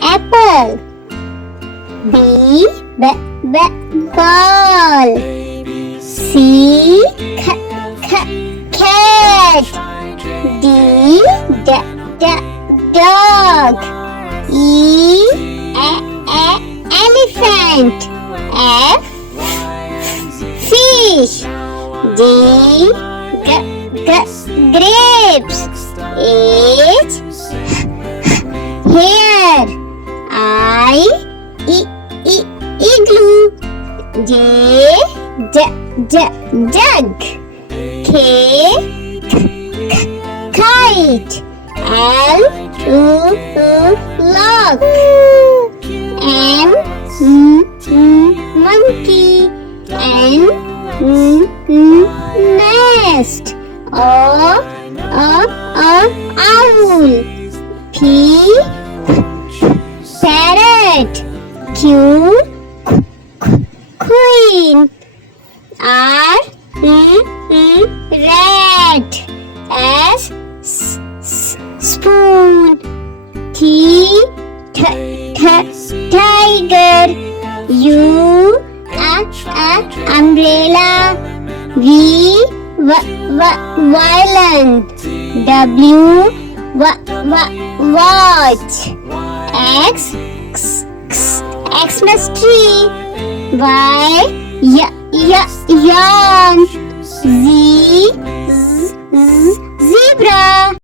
Apple. Ball. Cat. Dog. Elephant. Fish. Grapes. Hare. Igloo. Jug. Kite. Lock. Monkey. Nest. Owl. Parrot. Queen. Rat. Spoon. Tiger. Umbrella. Violin. Watch. Xmas tree. Yarn. Zebra.